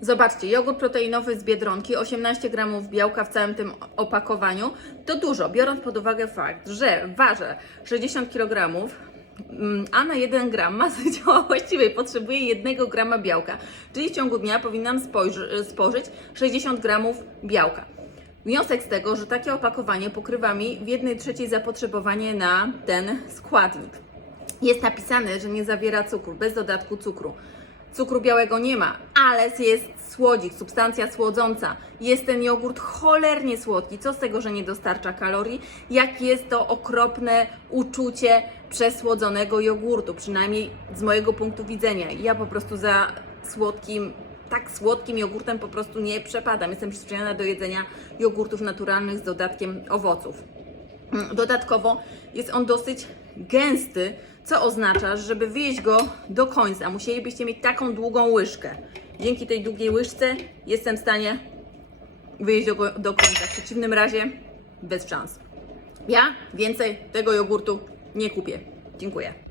Zobaczcie, jogurt proteinowy z Biedronki, 18 gramów białka w całym tym opakowaniu, to dużo, biorąc pod uwagę fakt, że waży 60 kg, a na 1 gram masy ciała właściwej potrzebuje 1 grama białka, czyli w ciągu dnia powinnam spożyć 60 gramów białka. Wniosek z tego, że takie opakowanie pokrywa mi w 1 trzeciej zapotrzebowanie na ten składnik. Jest napisane, że nie zawiera cukru, bez dodatku cukru. Cukru białego nie ma, ale jest słodzik, substancja słodząca. Jest ten jogurt cholernie słodki. Co z tego, że nie dostarcza kalorii? Jak jest to okropne uczucie przesłodzonego jogurtu, przynajmniej z mojego punktu widzenia. Ja po prostu za słodkim, tak słodkim jogurtem po prostu nie przepadam. Jestem przyzwyczajona do jedzenia jogurtów naturalnych z dodatkiem owoców. Dodatkowo jest on dosyć gęsty, co oznacza, że żeby wyjeść go do końca, musielibyście mieć taką długą łyżkę. Dzięki tej długiej łyżce jestem w stanie wyjeść do, do końca. W przeciwnym razie bez szans. Ja więcej tego jogurtu nie kupię. Dziękuję.